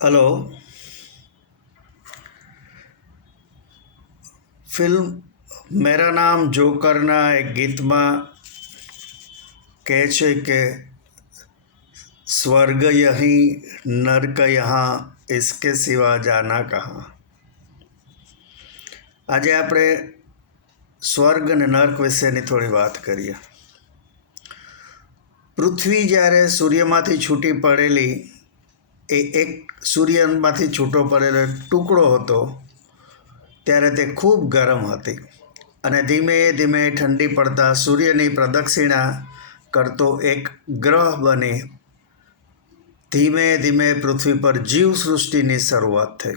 Hello. Film मेरा नाम જોકરના એક ગીતમાં કહે છે કે સ્વર્ગ યહીં નર્ક યહાં ઇસકે સિવા જાના કહાં। આજે આપણે સ્વર્ગ અને નર્ક વિશેની થોડી વાત કરીએ। પૃથ્વી જ્યારે સૂર્યમાંથી છૂટી પડેલી એ એક સૂર્યમાંથી છૂટો પડેલો એક ટુકડો હતો ત્યારે તે ખૂબ ગરમ હતી અને ધીમે ધીમે ઠંડી પડતા સૂર્યની પ્રદક્ષિણા કરતો એક ગ્રહ બની ધીમે ધીમે પૃથ્વી પર જીવસૃષ્ટિની શરૂઆત થઈ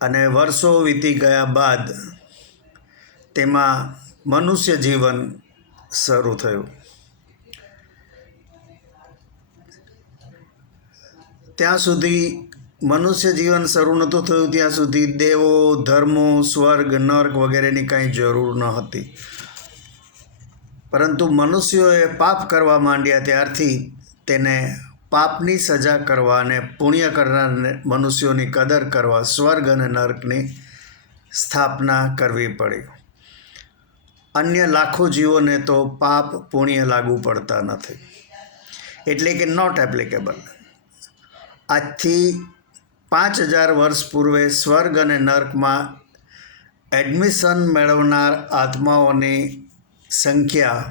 અને વર્ષો વીતી ગયા બાદ તેમાં મનુષ્ય જીવન શરૂ થયું। ત્યાં સુધી મનુષ્ય જીવન શરૂ નહોતું થયું ત્યાં સુધી દેવો ધર્મો સ્વર્ગ નર્ક વગેરેની કાંઈ જરૂર ન હતી, પરંતુ મનુષ્યોએ પાપ કરવા માંડ્યા ત્યારથી તેને પાપની સજા કરવા અને પુણ્ય કરનાર મનુષ્યોની કદર કરવા સ્વર્ગ અને નર્કની સ્થાપના કરવી પડી। અન્ય લાખો જીવોને તો પાપ પુણ્ય લાગુ પડતા નથી, એટલે કે નોટ એપ્લિકેબલ। આજથી 5000 વર્ષ પૂર્વે સ્વર્ગ અને નર્કમાં એડમિશન મેળવનાર આત્માઓની સંખ્યા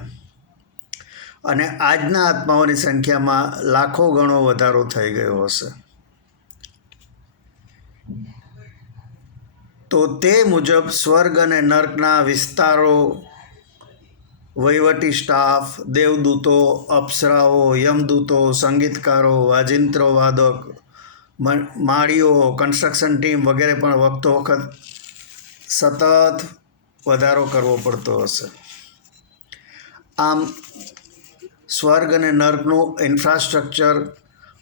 અને આજના આત્માઓની સંખ્યામાં લાખો ગણો વધારો થઈ ગયો હશે। તો તે મુજબ સ્વર્ગ અને નર્કના વિસ્તારો, વહીવટી સ્ટાફ, દેવદૂતો, અપ્સરાઓ, યમદૂતો, સંગીતકારો, વાજિંત્રો વાદક, માળીઓ, કન્સ્ટ્રક્શન ટીમ વગેરે પણ વખતો વખત સતત વધારો કરવો પડતો હશે। આમ સ્વર્ગ અને નર્કનું ઇન્ફ્રાસ્ટ્રક્ચર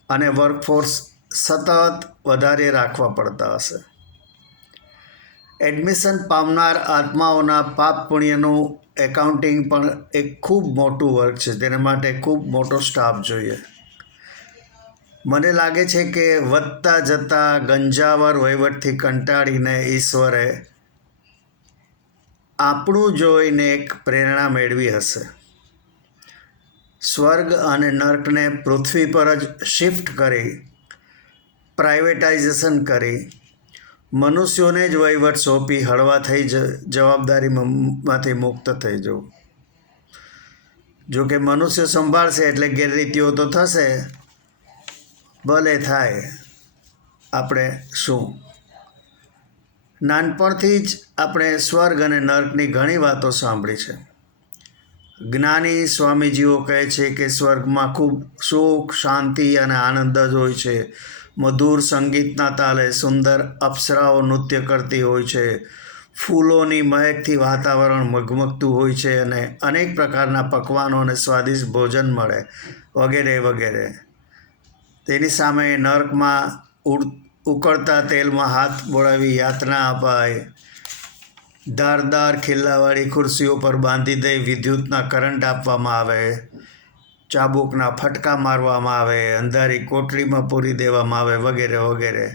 અને વર્કફોર્સ સતત વધારે રાખવા પડતા હશે। એડમિશન પામનાર આત્માઓના પાપ પુણ્યનું એકાઉન્ટિંગ પણ એક ખૂબ મોટું વર્ક છે, તેના માટે ખૂબ મોટો સ્ટાફ જોઈએ। મને લાગે છે કે વધતા જતા ગંજાવર વહીવટથી કંટાળીને ઈશ્વરે આપણું જોઈને એક પ્રેરણા મેળવી હશે। સ્વર્ગ અને નર્કને પૃથ્વી પર જ શિફ્ટ કરી પ્રાઇવેટાઇઝેશન કરી મનુષ્યોને જ વહીવટ સોંપી હળવા થઈ જવાબદારીમાંથી મુક્ત થઈ જવું। જો કે મનુષ્ય સંભાળશે એટલે ગેરરીતિઓ તો થશે, ભલે થાય, આપણે શું। નાનપણથી જ આપણે સ્વર્ગ અને નર્કની ઘણી વાતો સાંભળી છે। જ્ઞાની સ્વામીજીઓ કહે છે કે સ્વર્ગમાં ખૂબ સુખ શાંતિ અને આનંદ જ હોય છે। મધુર સંગીતના તાલે સુંદર અપ્સરાઓ નૃત્ય કરતી હોય છે, ફૂલોની મહેકથી વાતાવરણ મગમગતું હોય છે અને અનેક પ્રકારના પકવાનો અને સ્વાદિષ્ટ ભોજન મળે વગેરે વગેરે। તેની સામે નર્કમાં ઉકળતા તેલમાં હાથ બોળાવી યાતના અપાય, ધારદાર ખિલ્લાવાળી ખુરશીઓ પર બાંધી દઈ વિદ્યુતના કરંટ આપવામાં આવે, ચાબુકના ફટકા મારવામાં આવે, અંધારી કોટડીમાં પૂરી દેવામાં આવે વગેરે વગેરે।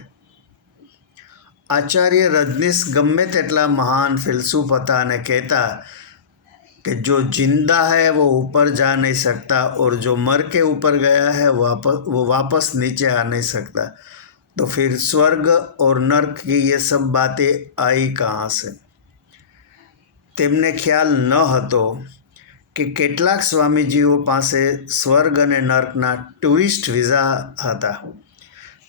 આચાર્ય રજનીશ ગમે તેટલા મહાન ફિલસૂફ હતા અને કહેતા कि जो जिंदा है वो ऊपर जा नहीं सकता और जो मर के ऊपर गया है वो वापस नीचे आ नहीं सकता, तो फिर स्वर्ग और नर्क की ये सब बातें आई कहाँ से। તેમને ખ્યાલ ન હતો કે કેટલાક સ્વામીજીઓ પાસે સ્વર્ગ અને નર્કના ટુરિસ્ટ વિઝા હતા।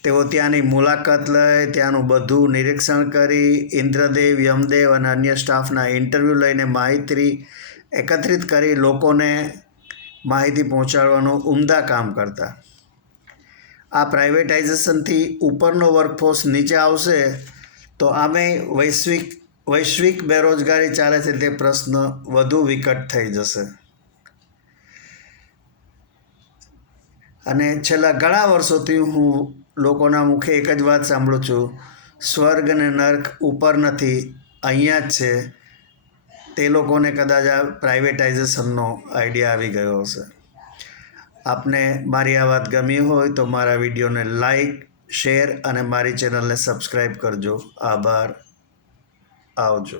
તેઓ ત્યાંની મુલાકાત લઈ ત્યાંનું બધું નિરીક્ષણ કરી ઇન્દ્રદેવ, યમદેવ અને અન્ય સ્ટાફના ઇન્ટરવ્યૂ લઈને માહિતી એકત્રિત કરી લોકોને માહિતી પહોંચાડવાનું ઉમદા કામ કરતા। આ પ્રાઇવેટાઇઝેશનથી ઉપરનો વર્કફોર્સ નીચે આવશે તો આમે વૈશ્વિક બેરોજગારી ચાલે છે તે પ્રશ્ન વધુ વિકટ થઈ જશે। અને છેલ્લા ઘણા વર્ષોથી હું લોકોના મુખે એક જ વાત સાંભળું છું, સ્વર્ગ અને નર્ક ઉપર નથી, અહીંયા જ છે। તે લોકોને કદાચ આ પ્રાઇવેટાઇઝેશનનો આઈડિયા આવી ગયો હશે। આપને મારી આ વાત ગમી હોય તો મારા વિડીયોને લાઈક, શેર અને મારી ચેનલને સબસ્ક્રાઈબ કરજો. આભાર. આવજો.